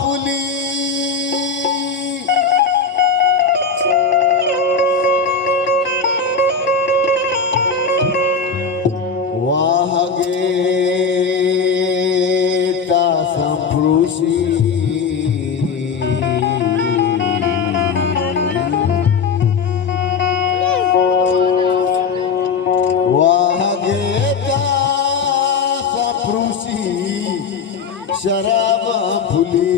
पुली वाहगे ता संप्रुषी शराब फुली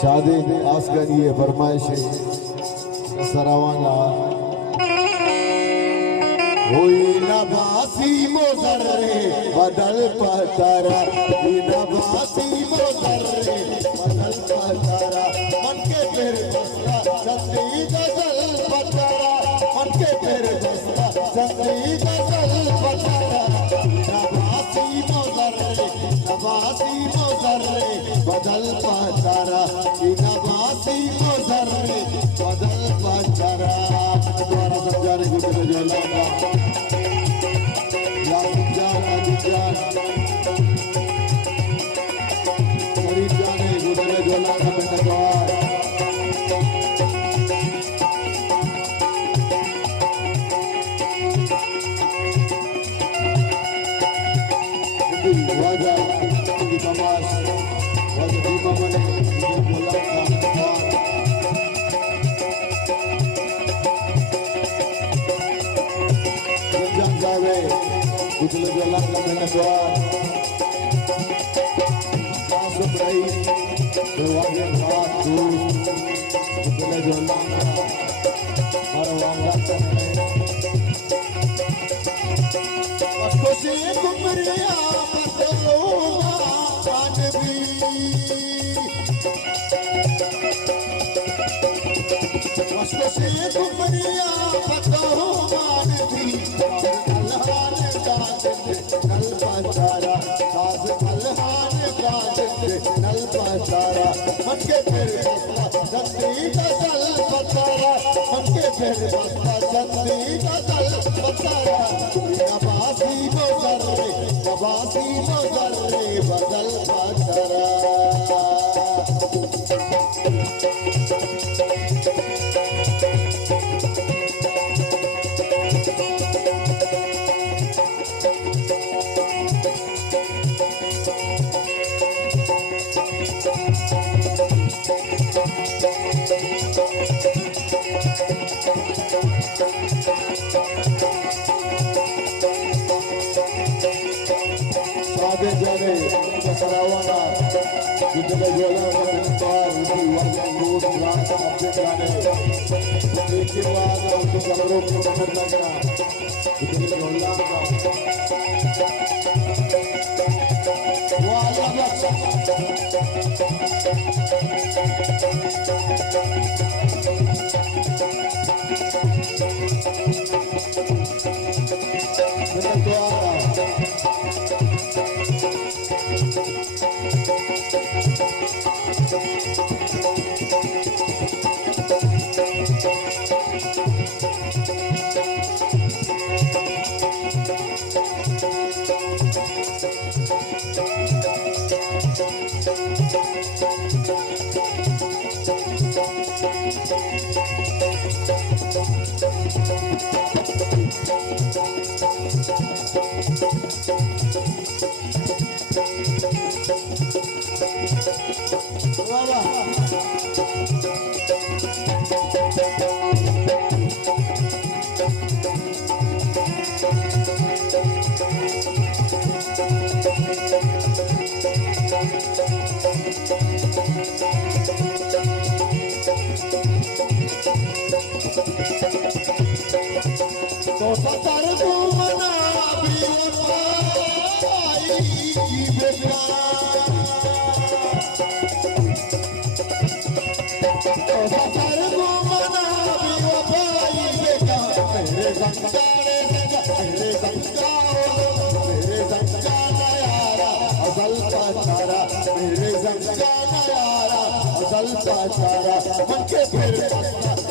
शादी आसगर ये फरमाइश सरावाना हुई नबासी मोजर रे बदल पतारा हुई नबासी मोजर रे बदल पतारा मन के फिर बसता चंदी गजल पतारा मन के फिर बसता चंदी गजल पतारा नबासी मोजर रे बदल पतारा नबासी मोजर रे बदल पतारा दोबारा समझाने की कोशिश करीब जाने गुजरे जोला का द्वार वाजा की तमाश वाजा दीमा मने जोला का द्वार जंजान जावे गुजरे जोला का द्वार वाजे बात दूर गुजरे जोला मारवांगा खुशी कुमरिया बदलूंगा जानवी खुशी कुमरिया बदलूंगा जानवी अल्लाह ने गाजे नल पचारा साज अल्लाह ने गाजे नल पचारा मन के फिर बसता चंदी गजल पचारा मन के फिर बसता चंदी गजल पचारा नबासी मोजर रे बदल पतारा जाने सरावाना जितने जोला का पार उसी वक्त दूर रास्ता अपने जाने एक के बाद उनके कमरों को नजर लगना जितने जोला का वाला बच्चा मन के फिर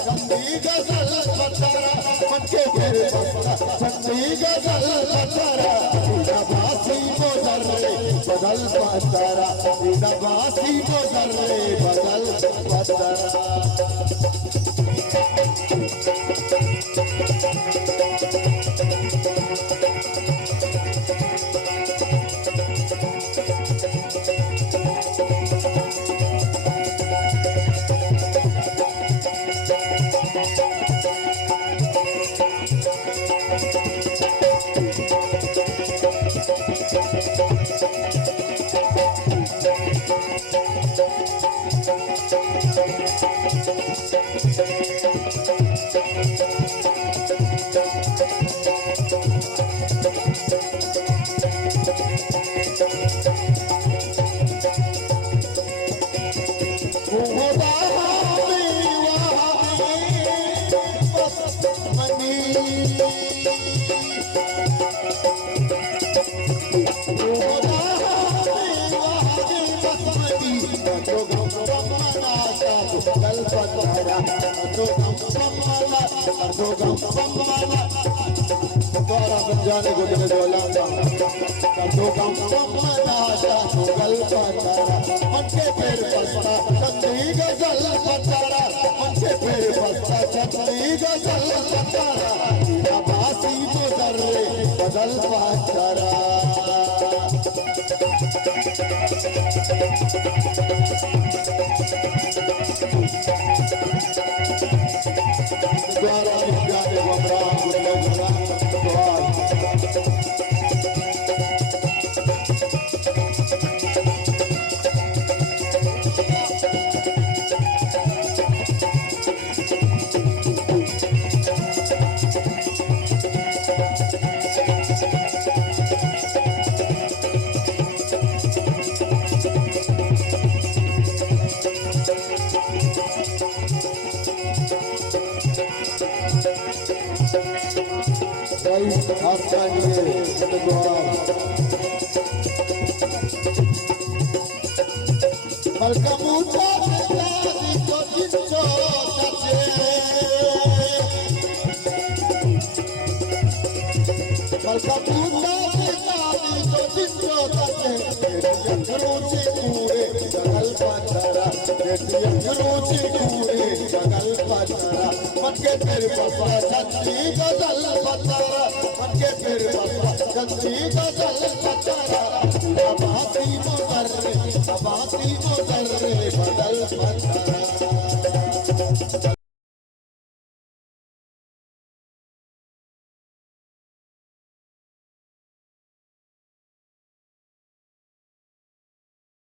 चंदी गजल पतारा मन के गुजर रे बदल पतरा जाने को तेरे जोलांगा तो कम मना तो गल पतारा मन के पैर पस्ता चंदी गजल पतारा मन के पैर पस्ता चंदी गजल पतारा तेरा बासी गुजर रे बदल पतारा द्वारा जाने को ब्राह्मण बदल पतारा